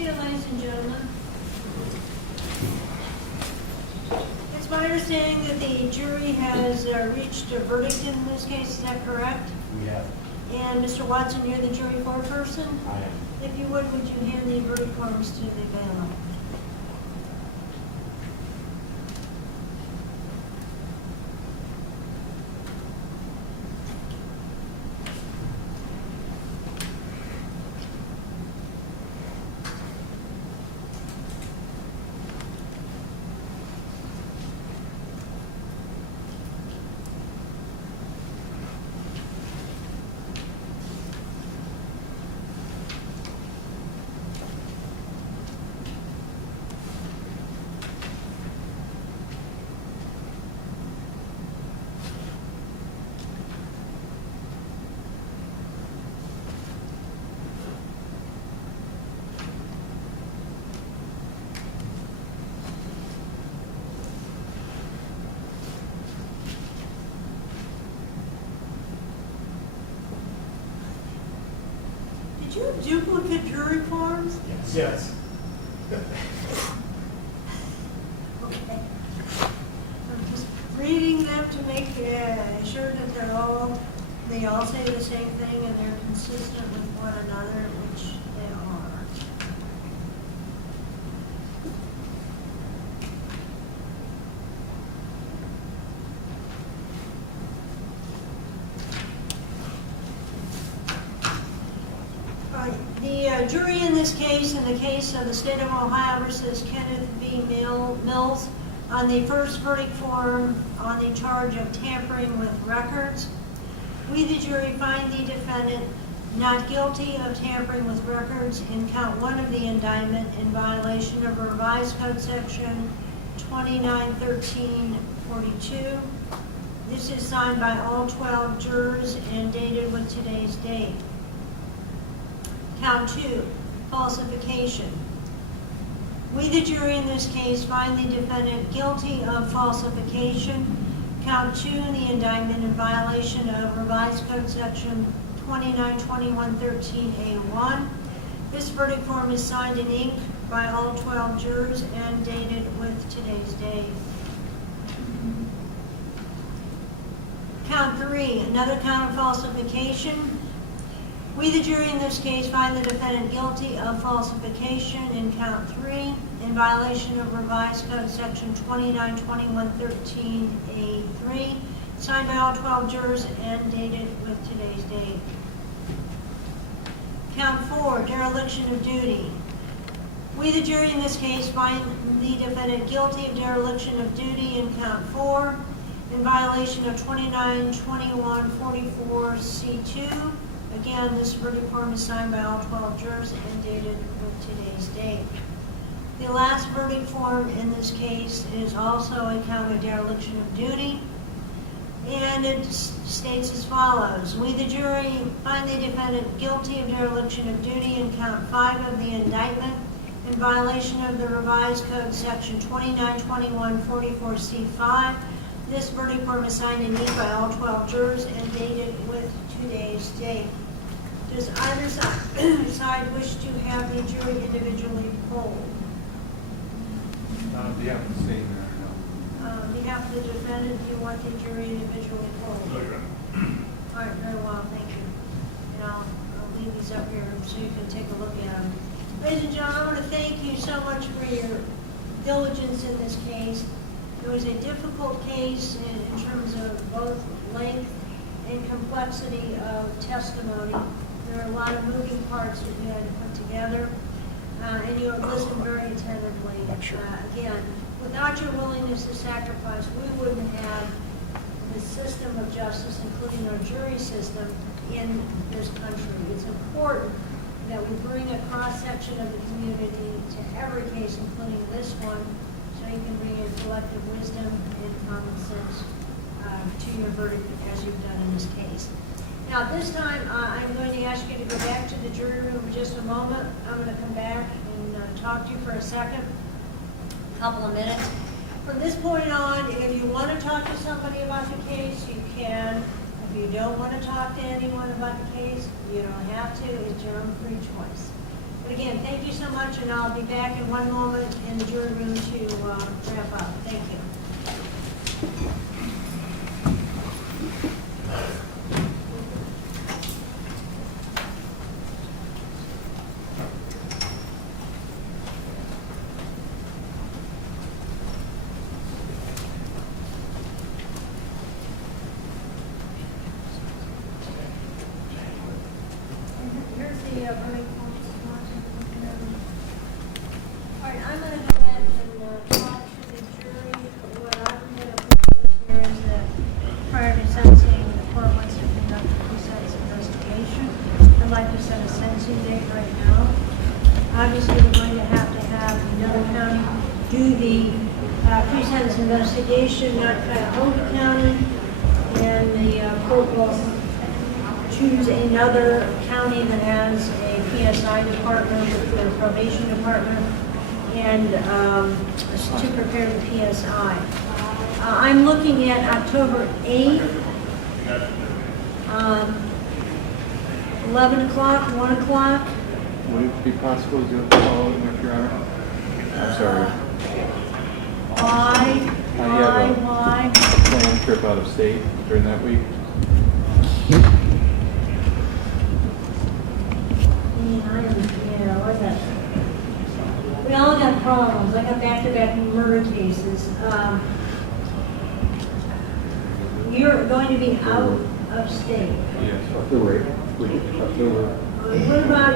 seated, ladies and gentlemen. It's my understanding that the jury has reached a verdict in this case. Is that correct? We have. And Mr. Watson, you're the jury foreperson? I am. If you would you hand the verdict forms to the bailiff? Did you have duplicate jury forms? Yes. Okay. I'm just reading them to make sure that they all say the same thing and they're consistent with one another, which they are. The jury in this case, in the case of the state of Ohio versus Kenneth B. Mills, on the first verdict form on the charge of tampering with records, we the jury find the defendant not guilty of tampering with records in count 1 of the indictment in violation of revised code section 291342. This is signed by all 12 jurors and dated with today's date. Count 2, falsification. We, the jury in this case, find the defendant guilty of falsification. Count 2 in the indictment in violation of revised code section 292113A1. This verdict form is signed in ink by all 12 jurors and dated with today's date. Count 3, another count of falsification. We, the jury in this case, find the defendant guilty of falsification in count 3 in violation of revised code section 292113A3, signed by all 12 jurors and dated with today's date. Count 4, dereliction of duty. We, the jury in this case, find the defendant guilty of dereliction of duty in count 4 in violation of 292144C2. Again, this verdict form is signed by all 12 jurors and dated with today's date. The last verdict form in this case is also a count of dereliction of duty, and it states as follows. We, the jury, find the defendant guilty of dereliction of duty in count 5 of the indictment in violation of the revised code section 292144C5. This verdict form is signed in ink by all 12 jurors and dated with today's date. Does either side wish to have the jury individually polled? Do you have to say that or no? On behalf of the defendant, do you want the jury individually polled? No, Your Honor. All right, very well, thank you. And I'll leave these up here so you can take a look at them. Ladies and gentlemen, I want to thank you so much for your diligence in this case. It was a difficult case in terms of both length and complexity of testimony. There are a lot of moving parts that you had to put together, and you have listened very attentively. Again, without your willingness to sacrifice, we wouldn't have the system of justice, including our jury system, in this country. It's important that we bring a cross-section of the community to every case, including this one, so you can bring in collective wisdom and common sense to your verdict as you've done in this case. Now, at this time, I'm going to ask you to go back to the jury room for just a moment. I'm going to come back and talk to you for a couple of minutes. From this point on, if you want to talk to somebody about the case, you can. If you don't want to talk to anyone about the case, you don't have to. It's your own free choice. But again, thank you you so much, and I'll be back in one moment in the jury room to wrap up. Thank you. Here's the verdict forms. All right, I'm going to go ahead and talk to the jury. What I'm going to propose here is that prior to sentencing, the court wants to conduct a pre-sentence investigation. I'd like to set a sentencing date right now. Obviously, we're going to have another county do the pre-sentence investigation, notify Oakland County, and the court will choose another county that has a PSI department with their probation department and to prepare the PSI. I'm looking at October 8th, 11 o'clock, 1 o'clock. Would it be possible to follow up, Your Honor? I'm sorry. Why? Planned trip out of state during that week. We all got problems. I got back-to-back murder cases. You're going to be out of state. Yes, October. What about